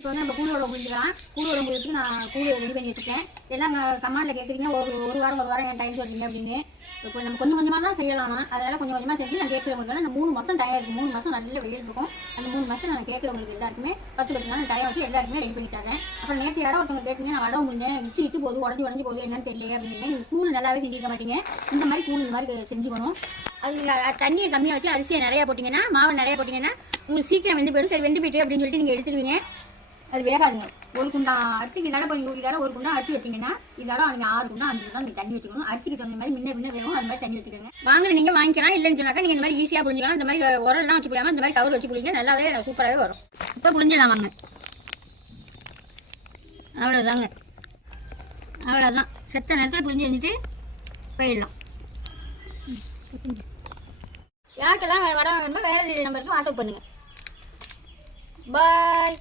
இப்போ வந்து நம்ம கூழோட புளிஞ்சிக்கலாம். கூழோட புளிக்கு நான் கூழ் ரெடி பண்ணி வச்சுருக்கேன். எல்லாம் கமாண்டில் கேட்குறீங்க, ஒரு வாரம் என் டைம் சொல்கிறீங்க அப்படின்னு. இப்போ நம்ம கொஞ்சம் கொஞ்சமாக தான் செய்யலாம். அதனால் கொஞ்சம் கொஞ்சமாக செஞ்சு நான் கேட்குறவங்களுக்கு நான் 3 மாதம் டைம் இருக்குது. 3 மாதம் நல்ல வெயில் இருக்கும். அந்த 3 மாதம் நான் கேட்குறவங்களுக்கு எல்லாருக்குமே 10 நாள் டைம் வச்சு எல்லாருக்குமே ரெடி பண்ணி தரேன். அப்புறம் நேற்று யாரோ ஒருத்தவங்க கேட்டீங்க, நான் வடை முடிஞ்சேன், இத்து போகுது, உடஞ்சி போகுது, என்னன்னு தெரியல அப்படின்னு. நீங்கள் கூழ் நல்லாவே செஞ்சுக்க மாட்டீங்க. இந்த மாதிரி கூழ் இந்த மாதிரி செஞ்சுக்கணும். அது தண்ணியை கம்மியாக வச்சு அரிசியை நிறையா போட்டிங்கன்னா, மாவு நிறையா போட்டிங்கன்னா உங்களுக்கு சீக்கிரம் வெந்து போயிடும். சரி வெந்து போயிட்டு அப்படின்னு சொல்லிட்டு நீங்கள் எடுத்துடுவீங்க. அது வேகாதுங்க. ஒரு குண்டா அரிசிக்கு நட பண்ணி இதால ஒரு குண்டா அரிசி வச்சிங்கன்னா இதால நீங்கள் 6 குண்டா 5 குண்டா நீங்கள் தண்ணி வச்சுக்கணும். அரிசிக்கு தகுந்த மாதிரி முன்ன வேகும். அது மாதிரி தண்ணி வச்சுக்கோங்க. வாங்குற நீங்கள் வாங்கிக்கலாம். இல்லைன்னு சொன்னாக்கா நீங்கள் இந்த மாதிரி ஈஸியாக புரிஞ்சுக்கலாம். இந்த மாதிரி உரல்லாம் வச்சு புரியாமல் இந்த மாதிரி கவர் வச்சு புரியுங்க. நல்லாவே சூப்பராகவே வரும். இப்போ புரிஞ்சிடலாம் வாங்க. அவ்வளோதாங்க, அவ்வளோதான். செத்த நேரத்தில் புரிஞ்சு வந்துட்டு போயிடலாம். யாருக்கெல்லாம் வடை வாங்கணுமோ வேலை நம்பருக்கு வாட்ஸ்அப் பண்ணுங்கள். பாய்.